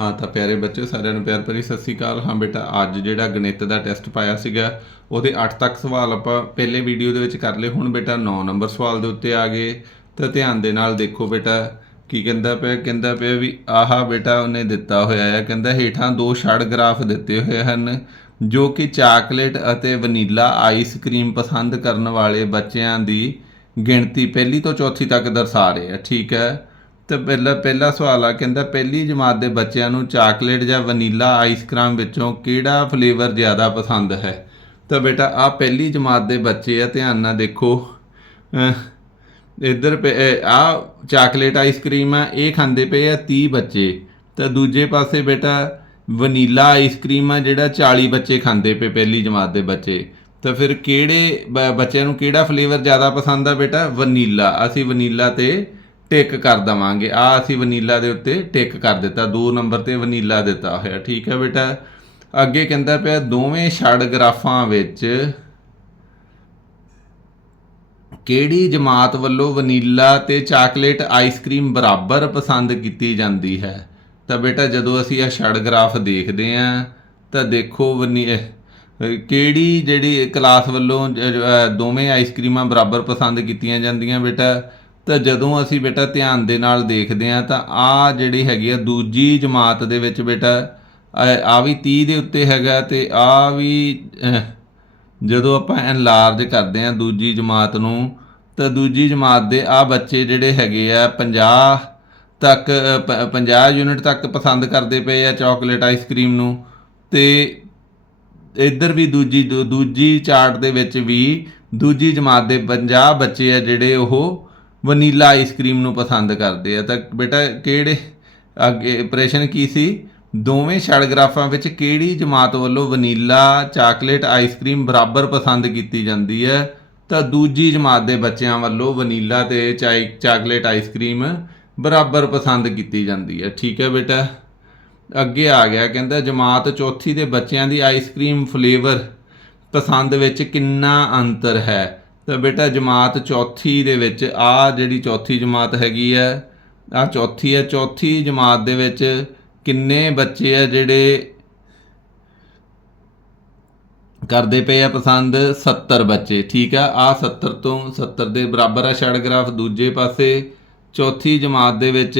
ਹਾਂ, ਤਾਂ ਪਿਆਰੇ ਬੱਚਿਓ, ਸਾਰਿਆਂ ਨੂੰ ਪਿਆਰ ਭਰੀ ਸਤਿ ਸ੍ਰੀ ਅਕਾਲ। ਹਾਂ ਬੇਟਾ, ਅੱਜ ਜਿਹੜਾ ਗਣਿਤ ਦਾ ਟੈਸਟ ਪਾਇਆ ਸੀਗਾ, ਉਹਦੇ 8 ਤੱਕ ਸਵਾਲ ਆਪਾਂ ਪਹਿਲੇ ਵੀਡੀਓ ਦੇ ਵਿੱਚ ਕਰ ਲਏ। ਹੁਣ ਬੇਟਾ 9 ਨੰਬਰ ਸਵਾਲ ਦੇ ਉੱਤੇ ਆ ਗਏ। ਤਾਂ ਧਿਆਨ ਦੇ ਨਾਲ ਦੇਖੋ ਬੇਟਾ, ਕੀ ਕਹਿੰਦਾ ਪਿਆ? ਕਹਿੰਦਾ ਪਿਆ ਵੀ, ਆਹਾ ਬੇਟਾ, ਉਹਨੇ ਦਿੱਤਾ ਹੋਇਆ ਹੈ ਕਹਿੰਦਾ, ਹੇਠਾਂ ਦੋ ਛੜ ਗ੍ਰਾਫ ਦਿੱਤੇ ਹੋਏ ਹਨ, ਜੋ ਕਿ ਚਾਕਲੇਟ ਅਤੇ ਵਨੀਲਾ ਆਈਸਕ੍ਰੀਮ ਪਸੰਦ ਕਰਨ ਵਾਲੇ ਬੱਚਿਆਂ ਦੀ ਗਿਣਤੀ ਪਹਿਲੀ ਤੋਂ ਚੌਥੀ ਤੱਕ ਦਰਸਾ ਰਹੇ ਆ। ਠੀਕ ਹੈ। ਤੇ ਪਹਿਲਾ ਪਹਿਲਾ ਸਵਾਲ ਆ ਕਹਿੰਦਾ ਪਹਿਲੀ ਜਮਾਤ ਦੇ ਬੱਚਿਆਂ ਨੂੰ ਚਾਕਲੇਟ ਜਾਂ ਵਨੀਲਾ ਆਈਸਕ੍ਰੀਮ ਵਿੱਚੋਂ ਕਿਹੜਾ ਫਲੇਵਰ ਜ਼ਿਆਦਾ ਪਸੰਦ ਹੈ? ਤਾਂ ਬੇਟਾ ਆ ਪਹਿਲੀ ਜਮਾਤ ਦੇ ਬੱਚੇ ਆ ਧਿਆਨ ਨਾਲ ਦੇਖੋ। ਅਹ, ਇੱਧਰ ਆ ਚਾਕਲੇਟ ਆਈਸਕ੍ਰੀਮ ਆ ਇਹ ਖਾਂਦੇ ਪਏ ਆ 30 ਬੱਚੇ। ਤਾਂ ਦੂਜੇ ਪਾਸੇ ਬੇਟਾ ਵਨੀਲਾ ਆਈਸਕ੍ਰੀਮ ਆ ਜਿਹੜਾ 40 ਬੱਚੇ ਖਾਂਦੇ ਪਏ ਪਹਿਲੀ ਜਮਾਤ ਦੇ ਬੱਚੇ। ਤਾਂ ਫਿਰ ਕਿਹੜੇ ਬ- ਬੱਚਿਆਂ ਨੂੰ ਕਿਹੜਾ ਫਲੇਵਰ ਜ਼ਿਆਦਾ ਪਸੰਦ ਆ ਬੇਟਾ? ਵਨੀਲਾ। ਅਸੀਂ ਵਨੀਲਾ ਤੇ ਟਿਕ ਕਰ ਦਵਾਂਗੇ। ਆ ਅਸੀਂ ਵਨੀਲਾ ਦੇ ਉੱਤੇ ਟਿਕ ਕਰ ਦਿੱਤਾ। ਦੋ ਨੰਬਰ ਤੇ ਵਨੀਲਾ ਦਿੱਤਾ ਹੋਇਆ। ਠੀਕ ਹੈ ਬੇਟਾ? ਅੱਗੇ ਕਹਿੰਦਾ ਪਿਆ, ਦੋਵੇਂ ਛੜ ਗ੍ਰਾਫਾਂ ਵਿੱਚ ਕਿਹੜੀ ਜਮਾਤ ਵੱਲੋਂ ਵਨੀਲਾ ਤੇ ਚਾਕਲੇਟ ਆਈਸਕ੍ਰੀਮ ਬਰਾਬਰ ਪਸੰਦ ਕੀਤੀ ਜਾਂਦੀ ਹੈ? ਤਾਂ ਬੇਟਾ, ਜਦੋਂ ਅਸੀਂ ਇਹ ਛੜ ਗ੍ਰਾਫ ਦੇਖਦੇ ਆਂ ਤਾਂ ਦੇਖੋ ਵਨੀ ਕਿਹੜੀ ਜਿਹੜੀ ਕਲਾਸ ਵੱਲੋਂ ਦੋਵੇਂ ਆਈਸਕ੍ਰੀਮਾਂ ਬਰਾਬਰ ਪਸੰਦ ਕੀਤੀਆਂ ਜਾਂਦੀਆਂ ਬੇਟਾ? ਤਾਂ ਜਦੋਂ ਅਸੀਂ ਬੇਟਾ ਧਿਆਨ ਦੇ ਨਾਲ ਦੇਖਦੇ ਆਂ ਤਾਂ ਆ ਜਿਹੜੀ ਹੈਗੀ ਆ ਦੂਜੀ ਜਮਾਤ ਦੇ ਵਿੱਚ ਬੇਟਾ ਆ ਵੀ 30 ਦੇ ਉੱਤੇ ਹੈਗਾ ਤੇ ਆ ਵੀ ਜਦੋਂ ਆਪਾਂ ਐਨਲਾਰਜ ਕਰਦੇ ਆ ਦੂਜੀ ਜਮਾਤ ਨੂੰ ਤਾਂ ਦੂਜੀ ਜਮਾਤ ਦੇ ਆ ਬੱਚੇ ਜਿਹੜੇ ਹੈਗੇ ਆ 50 ਤੱਕ ਅ, 50 ਯੂਨਿਟ ਤੱਕ ਪਸੰਦ ਕਰਦੇ ਪਏ ਆ ਚਾਕਲੇਟ ਆਈਸਕ੍ਰੀਮ ਨੂੰ ਤੇ ਇੱਧਰ ਵੀ ਦੂਜੀ ਦੂ- ਦੂਜੀ ਚਾਰਟ ਦੇ ਵਿੱਚ ਵੀ ਦੂਜੀ ਜਮਾਤ ਦੇ 50 ਬੱਚੇ ਆ ਜਿਹੜੇ ਉਹ ਵਨੀਲਾ ਆਈਸਕ੍ਰੀਮ ਨੂੰ ਪਸੰਦ ਕਰਦੇ ਆ। ਤਾਂ ਬੇਟਾ, ਕਿਹੜੇ ਅੱਗੇ ਪ੍ਰਸ਼ਨ ਕੀ ਸੀ? ਦੋਵੇਂ ਛੜ ਵਿੱਚ ਕਿਹੜੀ ਜਮਾਤ ਵੱਲੋਂ ਵਨੀਲਾ ਚਾਕਲੇਟ ਆਈਸਕ੍ਰੀਮ ਬਰਾਬਰ ਪਸੰਦ ਕੀਤੀ ਜਾਂਦੀ ਹੈ? ਤਾਂ ਦੂਜੀ ਜਮਾਤ ਦੇ ਬੱਚਿਆਂ ਵੱਲੋਂ ਵਨੀਲਾ ਤੇ ਚਾਈ ਚਾਕਲੇਟ ਆਈਸਕ੍ਰੀਮ ਬਰਾਬਰ ਪਸੰਦ ਕੀਤੀ ਜਾਂਦੀ ਹੈ। ਠੀਕ ਹੈ ਬੇਟਾ। ਅੱਗੇ ਆ ਗਿਆ, ਕਹਿੰਦਾ ਜਮਾਤ ਚੌਥੀ ਦੇ ਬੱਚਿਆਂ ਦੀ ਆਈਸਕ੍ਰੀਮ ਫਲੇਵਰ ਪਸੰਦ ਵਿੱਚ ਕਿੰਨਾ ਅੰਤਰ ਹੈ? ਤਾਂ ਬੇਟਾ ਜਮਾਤ ਚੌਥੀ ਦੇ ਵਿੱਚ ਆ ਜਿਹੜੀ ਚੌਥੀ ਜਮਾਤ ਹੈਗੀ ਹੈ, ਆ ਚੌਥੀ ਹੈ, ਚੌਥੀ ਜਮਾਤ ਦੇ ਵਿੱਚ ਕਿੰਨੇ ਬੱਚੇ ਆ ਜਿਹੜੇ ਕਰਦੇ ਪਏ ਆ ਪਸੰਦ? 70 ਬੱਚੇ, ਠੀਕ ਆ? ਆ 70 ਤੋਂ 70 ਦੇ ਬਰਾਬਰ ਆ ਛੜ ਗ੍ਰਾਫ, ਦੂਜੇ ਪਾਸੇ ਚੌਥੀ ਜਮਾਤ ਦੇ ਵਿੱਚ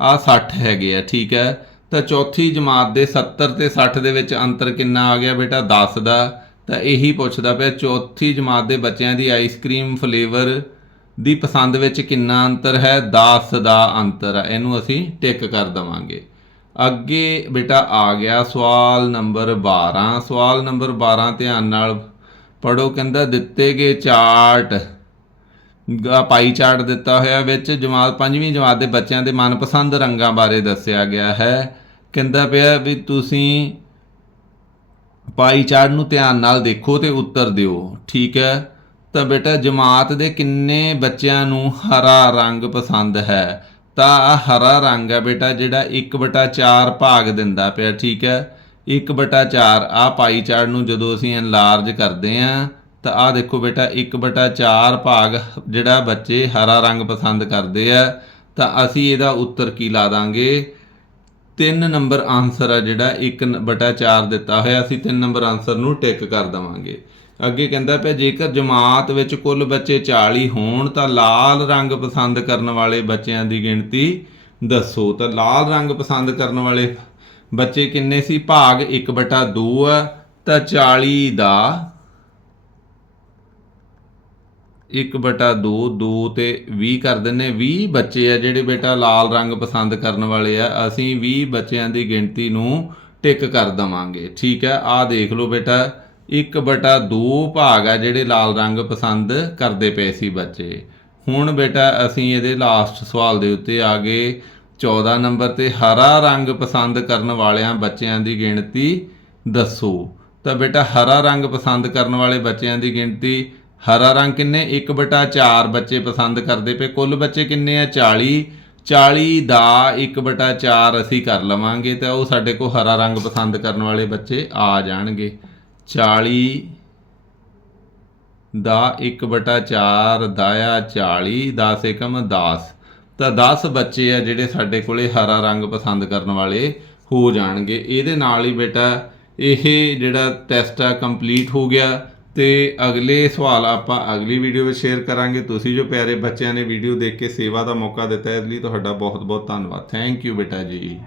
ਆ 60 ਹੈਗੇ ਆ, ਠੀਕ ਹੈ ਤਾਂ ਚੌਥੀ ਜਮਾਤ ਦੇ 70 ਤੇ 60 ਦੇ ਵਿੱਚ ਅੰਤਰ ਕਿੰਨਾ ਆ ਗਿਆ ਬੇਟਾ? 10 ਦਾ। ਤਾਂ ਇਹੀ ਪੁੱਛਦਾ ਪਿਆ, ਚੌਥੀ ਜਮਾਤ ਦੇ ਬੱਚਿਆਂ ਦੀ ਆਈਸਕ੍ਰੀਮ ਫਲੇਵਰ ਦੀ ਪਸੰਦ ਵਿੱਚ ਕਿੰਨਾ ਅੰਤਰ ਹੈ? 10 ਦਾ ਅੰਤਰ ਹੈ ਇਹਨੂੰ ਅਸੀਂ ਟਿਕ ਕਰ ਦਵਾਂਗੇ। ਅੱਗੇ ਬੇਟਾ ਆ ਗਿਆ ਸਵਾਲ ਨੰਬਰ 12 ਸਵਾਲ ਨੰਬਰ 12 ਧਿਆਨ ਨਾਲ ਪੜੋ ਕਹਿੰਦਾ ਦਿੱਤੇ ਗਏ ਚਾਰਟ। ਗਾ ਪਾਈ ਚਾਰਟ ਦਿੱਤਾ ਹੋਇਆ ਵਿੱਚ ਜਮਾਤ, ਪੰਜਵੀਂ ਜਮਾਤ ਦੇ ਬੱਚਿਆਂ ਦੇ ਮਨਪਸੰਦ ਰੰਗਾਂ ਬਾਰੇ ਦੱਸਿਆ ਗਿਆ ਹੈ। ਕਹਿੰਦਾ ਪਿਆ ਵੀ ਤੁਸੀਂ ਭਾਈਚਾਰ ਨੂੰ ਧਿਆਨ ਨਾਲ ਦੇਖੋ ਤੇ ਉੱਤਰ ਦਿਓ। ਠੀਕ ਹੈ? ਤਾਂ ਬੇਟਾ, ਜਮਾਤ ਦੇ ਕਿੰਨੇ ਬੱਚਿਆਂ ਨੂੰ ਹਰਾ ਰੰਗ ਪਸੰਦ ਹੈ? ਤਾਂ ਆਹ ਹਰਾ ਰੰਗ ਹੈ ਬੇਟਾ, ਜਿਹੜਾ 1/4 ਭਾਗ ਦਿੰਦਾ ਪਿਆ, ਠੀਕ ਹੈ? 1/4 ਆ ਪਾਈ ਚਾਰਟ ਨੂੰ ਜਦੋਂ ਅਸੀਂ ਐਨਲਾਰਜ ਕਰਦੇ ਆਂ ਤਾਂ ਆ ਦੇਖੋ ਬੇਟਾ 1/4 ਭਾਗ ਜਿਹੜਾ ਬੱਚੇ ਹਰਾ ਰੰਗ ਪਸੰਦ ਕਰਦੇ ਆ। ਤਾਂ ਅਸੀਂ ਇਹਦਾ ਉੱਤਰ ਕੀ ਲਾ ਦਾਂਗੇ? 3 ਨੰਬਰ ਆਨਸਰ ਆ ਜਿਹੜਾ 1/4 ਦਿੱਤਾ ਹੋਇਆ, ਅਸੀਂ 3 ਨੰਬਰ ਆਨਸਰ ਨੂੰ ਟਿਕ ਕਰ ਦਵਾਂਗੇ। ਅੱਗੇ ਕਹਿੰਦਾ ਪਿਆ, ਜੇਕਰ ਜਮਾਤ ਵਿੱਚ ਕੁੱਲ ਬੱਚੇ 40 ਹੋਣ, ਤਾਂ ਲਾਲ ਰੰਗ ਪਸੰਦ ਕਰਨ ਵਾਲੇ ਬੱਚਿਆਂ ਦੀ ਗਿਣਤੀ ਦੱਸੋ। ਤਾਂ ਲਾਲ ਰੰਗ ਪਸੰਦ ਕਰਨ ਵਾਲੇ ਬੱਚੇ ਕਿੰਨੇ ਸੀ? ਭਾਗ 1/2 ਆ, ਤਾਂ 40 ਦਾ 1/2 2 ਤੇ 20 ਕਰ ਦਿੰਨੇ 20 ਬੱਚੇ ਆ ਜਿਹੜੇ ਬੇਟਾ ਲਾਲ ਰੰਗ ਪਸੰਦ ਕਰਨ ਵਾਲੇ ਆ। ਅਸੀਂ 20 ਬੱਚਿਆਂ ਦੀ ਗਿਣਤੀ ਨੂੰ ਟਿਕ ਕਰ ਦਵਾਂਗੇ। ਠੀਕ ਹੈ ਆਹ ਦੇਖ ਲਓ ਬੇਟਾ। 1/2 ਭਾਗ ਆ ਜਿਹੜੇ ਲਾਲ ਰੰਗ ਪਸੰਦ ਕਰਦੇ ਪਏ ਸੀ ਬੱਚੇ। ਹੁਣ ਬੇਟਾ ਅਸੀਂ ਇਹਦੇ ਲਾਸਟ ਸਵਾਲ ਦੇ ਉੱਤੇ ਆ ਗਏ। 14 ਨੰਬਰ ਤੇ ਹਰਾ ਰੰਗ ਪਸੰਦ ਕਰਨ ਵਾਲਿਆਂ ਬੱਚਿਆਂ ਦੀ ਗਿਣਤੀ ਦੱਸੋ। ਤਾਂ ਬੇਟਾ ਹਰਾ ਰੰਗ ਪਸੰਦ ਕਰਨ ਵਾਲੇ ਬੱਚਿਆਂ ਦੀ ਗਿਣਤੀ ਹਰਾ ਰੰਗ ਕਿੰਨੇ? 1/4 ਬੱਚੇ ਪਸੰਦ ਕਰਦੇ ਪਏ। ਕੁੱਲ ਬੱਚੇ ਕਿੰਨੇ ਆ? 40 40 ਦਾ 1/4 ਅਸੀਂ ਕਰ ਲਵਾਂਗੇ, ਤਾਂ ਉਹ ਸਾਡੇ ਕੋਲ ਹਰਾ ਰੰਗ ਪਸੰਦ ਕਰਨ ਵਾਲੇ ਬੱਚੇ ਆ ਜਾਣਗੇ। 40 ਦਾ 1/4 ਦਾਇਆ 40 10 ਏਕਮ 10 ਤਾਂ 10 ਬੱਚੇ ਆ ਜਿਹੜੇ ਸਾਡੇ ਕੋਲੇ ਹਰਾ ਰੰਗ ਪਸੰਦ ਕਰਨ ਵਾਲੇ ਹੋ ਜਾਣਗੇ। ਇਹਦੇ ਨਾਲ ਹੀ ਬੇਟਾ, ਇਹ ਜਿਹੜਾ ਟੈਸਟ ਆ ਕੰਪਲੀਟ ਹੋ ਗਿਆ। ਤੇ ਅਗਲੇ ਸਵਾਲ ਆਪਾਂ ਅਗਲੀ ਵੀਡੀਓ ਵਿੱਚ ਸ਼ੇਅਰ ਕਰਾਂਗੇ। ਤੁਸੀਂ ਜੋ ਪਿਆਰੇ ਬੱਚਿਆਂ ਨੇ ਵੀਡੀਓ ਦੇਖ ਕੇ ਸੇਵਾ ਦਾ ਮੌਕਾ ਦਿੱਤਾ, ਇਸ ਲਈ ਤੁਹਾਡਾ ਬਹੁਤ ਬਹੁਤ ਧੰਨਵਾਦ। ਥੈਂਕ ਯੂ ਬੇਟਾ ਜੀ।